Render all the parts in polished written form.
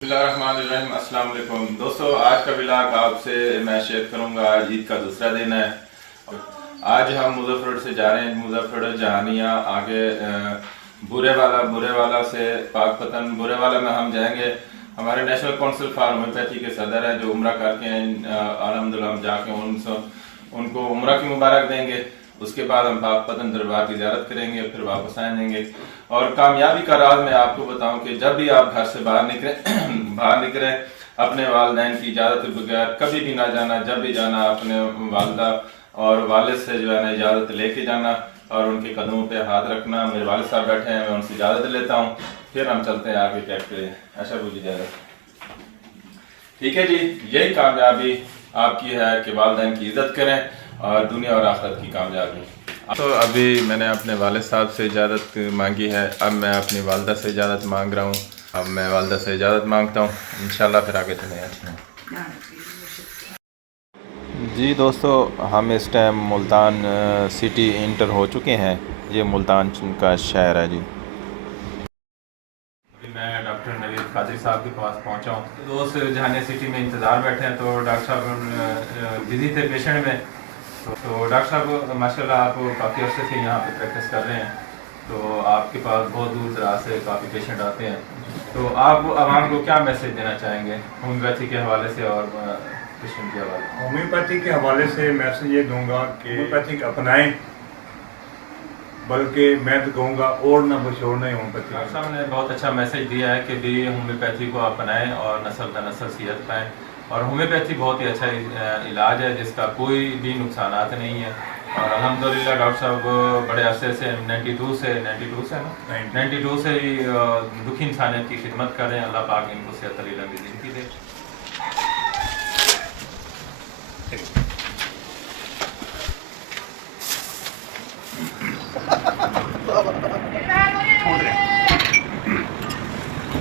बिस्मिल्लाहिर्रहमानिर्रहीम। अस्सलाम वालेकुम दोस्तों, आज का व्लॉग आपसे मैं शेयर करूंगा। आज ईद का दूसरा दिन है। आज हम मुजफ्फरगढ़ से जा रहे हैं, मुजफ्फरगढ़ जहानिया आगे बुरेवाला से पाकपतन। बुरेवाला में हम जाएंगे। हमारे नेशनल काउंसिल फॉर होम्योपैथी के सदर हैं जो उम्रा करके हैं। अल्हम्दुलिल्लाह हम जाके उनको उम्रा की मुबारक देंगे। उसके बाद हम पाकपतन दरबार की ज़ियारत करेंगे, फिर वापस आएंगे। और कामयाबी का राज मैं आपको बताऊं कि जब भी आप घर से बाहर निकलें अपने वालिदैन की इजाज़त के बगैर कभी भी ना जाना। जब भी जाना अपने वालदा और वालिद से जो है ना इजाज़त लेके जाना और उनके कदमों पे हाथ रखना। मेरे वालिद साहब बैठे हैं, मैं उनसे इजाज़त लेता हूँ, फिर हम चलते हैं आगे क्या करें। अच्छा बुझ इजाज़त। ठीक है जी, यही कामयाबी आपकी है कि वालिदैन की इज़्ज़त करें और दुनिया और आखिरत की कामयाबी। तो अभी मैंने अपने वालिद साहब से इजाज़त मांगी है, अब मैं अपनी वालदा से इजाज़त मांग रहा हूँ। अब मैं वालदा से इजाज़त मांगता हूँ, इंशाल्लाह फिर आगे चले जाते हैं। जी दोस्तों, हम इस टाइम मुल्तान सिटी इंटर हो चुके हैं। ये मुल्तान का शहर है जी। मैं डॉक्टर नवीद कादरी साहब के पास पहुंचा हूँ। दोस्त जहानिया सिटी में इंतज़ार बैठे हैं, तो डॉक्टर साहब बिजी थे पेशेंट में। तो डॉक्टर साहब माशाल्लाह आप काफ़ी अर्से से यहाँ पे प्रैक्टिस कर रहे हैं, तो आपके पास बहुत दूर दराज से काफ़ी पेशेंट आते हैं। तो आप आवाम को क्या मैसेज देना चाहेंगे होम्योपैथी के हवाले से और पेशेंट के हवाले से? होम्योपैथी के हवाले से मैसेज ये दूंगा कि होम्योपैथी अपनाएं, बल्कि मैं तो कहूँगा और ना बछोड़ना होम्योपैथी। डॉक्टर साहब ने बहुत अच्छा मैसेज दिया है कि भी होम्योपैथी को अपनाएं और नस्ल दर नस्ल सेहत पाएँ। और होम्योपैथी बहुत ही अच्छा इलाज है जिसका कोई भी नुकसानात नहीं है। और अल्हम्दुलिल्लाह डॉक्टर साहब बड़े अरसे से 92 से ना 92 से ही दुखी इंसानियत की खिदमत कर रहे हैं। अल्लाह पाक इनको सेहत अली लंबी ज़िंदगी दे।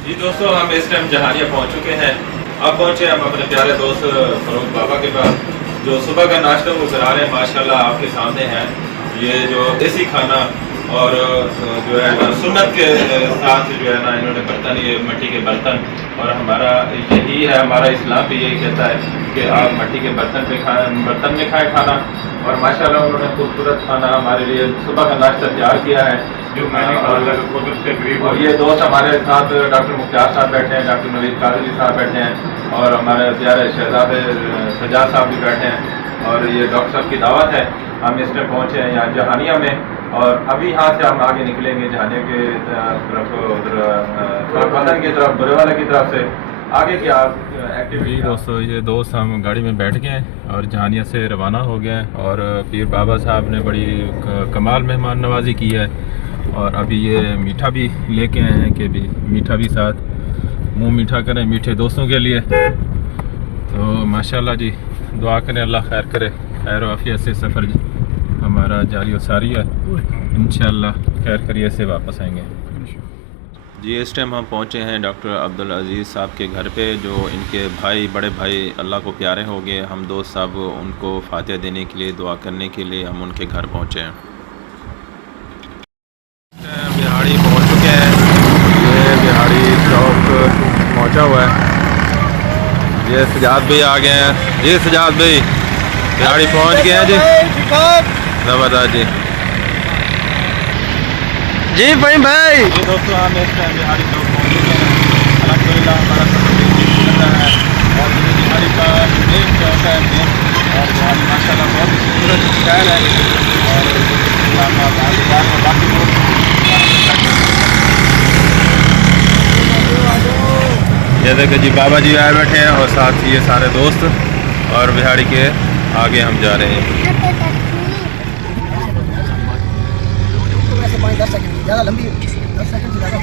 जी दोस्तों, हम इस टाइम जहानिया पहुंच चुके हैं। अब पहुंचे हम अपने प्यारे दोस्त फरूक बाबा के पास, जो सुबह का नाश्ता वो करा रहे हैं। माशाल्लाह आपके सामने है ये जो देसी खाना और जो है ना सुन्नत के साथ जो है ना इन्होंने बर्तन, ये मिट्टी के बर्तन। और हमारा यही है, हमारा इस्लाम भी यही कहता है कि आप मिट्टी के बर्तन में खाएं खाना। और माशाल्लाह उन्होंने खूबसूरत खाना हमारे लिए सुबह का नाश्ता तैयार किया है, जो मैंने। और ये दोस्त हमारे साथ डॉक्टर मुख्तार साहब बैठे हैं, डॉक्टर नवीद कादरी साहब बैठे हैं और हमारे प्यारे शहजादे सजाद साहब भी बैठे हैं। और ये डॉक्टर साहब की दावत है। हम इस टाइम पहुँचे हैं यहाँ जहानिया में, और अभी यहाँ से हम आगे निकलेंगे जहानिया के तरफ, उधर की तरफ, बुरेवाला की तरफ से आगे क्या एक्टिविटी। जी दोस्तों, ये दोस्त हम गाड़ी में बैठ गए हैं और जहानिया से रवाना हो गए हैं। और पीर बाबा साहब ने बड़ी कमाल मेहमान नवाजी की है। और अभी ये मीठा भी लेके आए हैं कि भी मीठा भी साथ मुंह मीठा करें मीठे दोस्तों के लिए। तो माशाल्लाह जी, दुआ करें अल्लाह खैर करे, खैर वाफियत से सफ़र हमारा जारी व सारी है। इंशाल्लाह खैर करिए से वापस आएंगे जी। इस टाइम हम पहुँचे हैं डॉक्टर अब्दुल अजीज़ साहब के घर पे, जो इनके भाई, बड़े भाई अल्लाह को प्यारे हो गए। हम दोस्त साहब उनको फातिहा देने के लिए, दुआ करने के लिए हम उनके घर पहुँचे हैं। बिहाड़ी पहुँच चुके हैं। ये बिहाड़ी चौक पहुँचा हुआ है। ये सजाद भाई आ गए हैं। जी सजाद भाई बिहाड़ी पहुँच गए हैं जी। जबरदस्त जी। जी भाई ये दोस्तों, हम इस टाइम बिहाड़ी चौक पहुँच चुके हैं। अल्हम्दुलिल्लाह हमारा सफ़र है और ये बिहाड़ी का मेन चौक है मेन। और बिहाड़ी माशाल्लाह बहुत ही खूबसूरत स्टाइल है। और बाकी लोग ये देखिए जी, बाबा जी आए बैठे हैं और साथ ही ये सारे दोस्त। और बिहाड़ी के आगे हम जा रहे हैं। ज़्यादा लंबी 10 सेकंड से ज़्यादा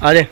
आ जाए।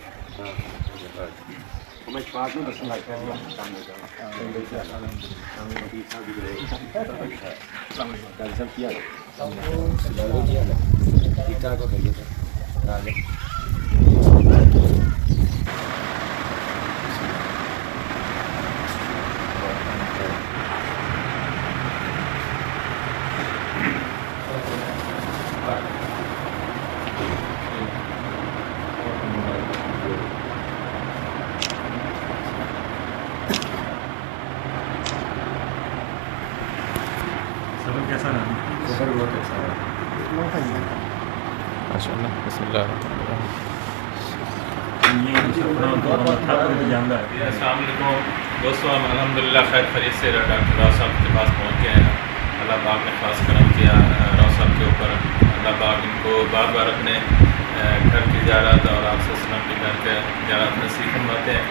انشاءاللہ. بسم اللہ الرحمن الرحیم. السلام علیکم دوستوں، ہم الحمدللہ خیر خرید سے ڈاکٹر راؤ صاحب کے پاس پہنچ گئے ہیں. اللہ پاک نے خاص کرم کیا راؤ صاحب کے اوپر. اللہ پاک ان کو بار بار اپنے گھر کی زیارت اور آپ سے سلام کے گھر کے زیارت نصیب فرماتے ہیں.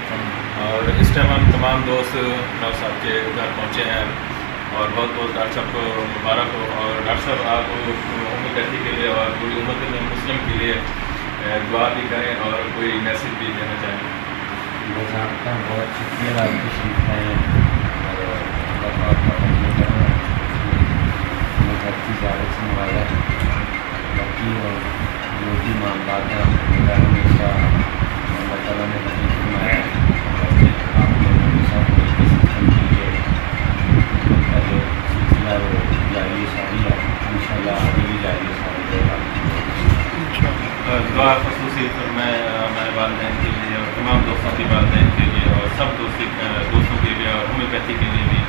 اور اس ٹائم ہم تمام دوست راؤ صاحب کے گھر پہنچے ہیں اور بہت بہت ڈاکٹر صاحب کو مبارک ہو. اور ڈاکٹر صاحب آپ ہومیوپیتھی کے لیے اور پوری امت مسلم کے لیے دعا بھی کریں اور کوئی میسیج بھی دینا چاہیں. بس آپ کا بہت شکریہ، آپ تشریف لائے اور اللہ پاک کا فضل کرم ہے. ہمیں گھر کی زیارت سے نوازا ہے. باقی اور جو بھی معاملات ہیں ہمیشہ اللہ تعالیٰ نے نصیب فرمایا ہے. آپ لوگوں کے ساتھ مل کے سیکھنے کے لیے کا جو سلسلہ ہے وہ جاری ساری ہے. ان شاء اللہ آگے بھی جاری ساری رہے گا. دعا خصوصی فرمائے ہمارے والدین کے لیے اور تمام دوستوں کے والدین کے لیے اور سب دوستوں کے لیے اور ہومیوپیتھی کے لیے بھی.